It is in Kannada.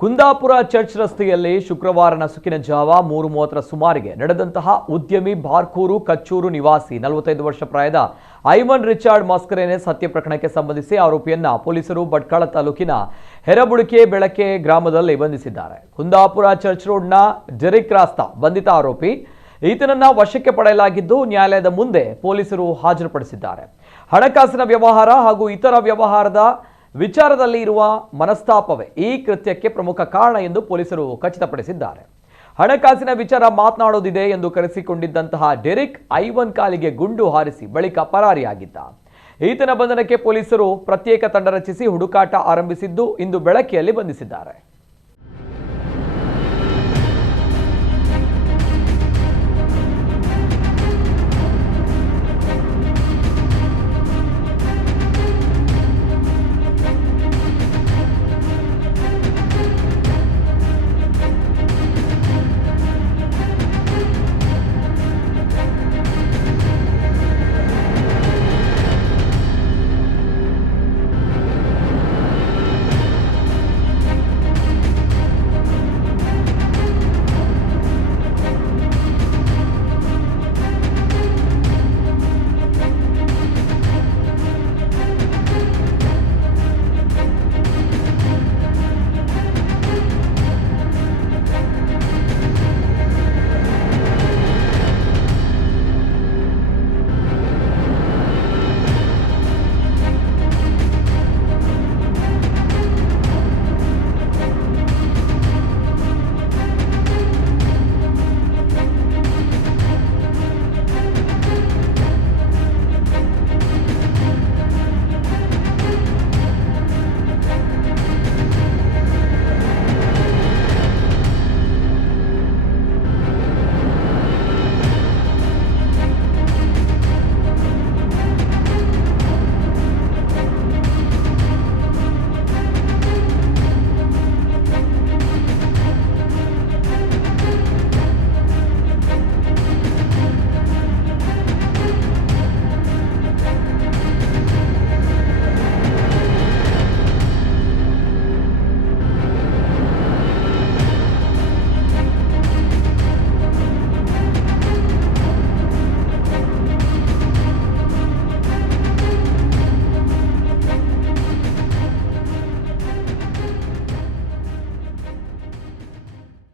ಕುಂದಾಪುರ ಚರ್ಚ್ ರಸ್ತೆಯಲ್ಲಿ ಶುಕ್ರವಾರ ನಸುಕಿನ ಜಾವ 3:30 ಸುಮಾರಿಗೆ ನಡೆದಂತಹ ಉದ್ಯಮಿ ಬಾರ್ಕೂರು ಕಚ್ಚೂರು ನಿವಾಸಿ 45 ವರ್ಷ ಪ್ರಾಯದ ಐವನ್ ರಿಚರ್ಡ್ ಮಾಸ್ಕರೇನೆಸ್ ಹತ್ಯೆ ಪ್ರಕರಣಕ್ಕೆ ಸಂಬಂಧಿಸಿ ಆರೋಪಿಯನ್ನ ಪೊಲೀಸರು ಭಟ್ಕಳ ತಾಲೂಕಿನ ಹೆರಬುಳಿಕೆ ಬೆಳಕೆ ಗ್ರಾಮದಲ್ಲಿ ಬಂಧಿಸಿದ್ದಾರೆ. ಕುಂದಾಪುರ ಚರ್ಚ್ ರೋಡ್ನ ಡೆರಿಕ್ ರಾಸ್ತಾ ಬಂಧಿತ ಆರೋಪಿ. ಈತನನ್ನ ವಶಕ್ಕೆ ಪಡೆಯಲಾಗಿದ್ದು ನ್ಯಾಯಾಲಯದ ಮುಂದೆ ಪೊಲೀಸರು ಹಾಜರುಪಡಿಸಿದ್ದಾರೆ. ಹಣಕಾಸಿನ ವ್ಯವಹಾರ ಹಾಗೂ ಇತರ ವ್ಯವಹಾರದ ವಿಚಾರದಲ್ಲಿ ಇರುವ ಮನಸ್ತಾಪವೇ ಈ ಕೃತ್ಯಕ್ಕೆ ಪ್ರಮುಖ ಕಾರಣ ಎಂದು ಪೊಲೀಸರು ಖಚಿತಪಡಿಸಿದ್ದಾರೆ. ಹಣಕಾಸಿನ ವಿಚಾರ ಮಾತನಾಡೋದಿದೆ ಎಂದು ಕರೆಸಿಕೊಂಡಿದ್ದಂತಹ ಡೆರಿಕ್ ಐವನ್ ಕಾಲಿಗೆ ಗುಂಡು ಹಾರಿಸಿ ಬಳಿಕ ಪರಾರಿಯಾಗಿದ್ದ. ಈತನ ಬಂಧನಕ್ಕೆ ಪೊಲೀಸರು ಪ್ರತ್ಯೇಕ ತಂಡ ರಚಿಸಿ ಹುಡುಕಾಟ ಆರಂಭಿಸಿದ್ದು ಇಂದು ಬೆಳಕಿಯಲ್ಲಿ ಬಂಧಿಸಿದ್ದಾರೆ.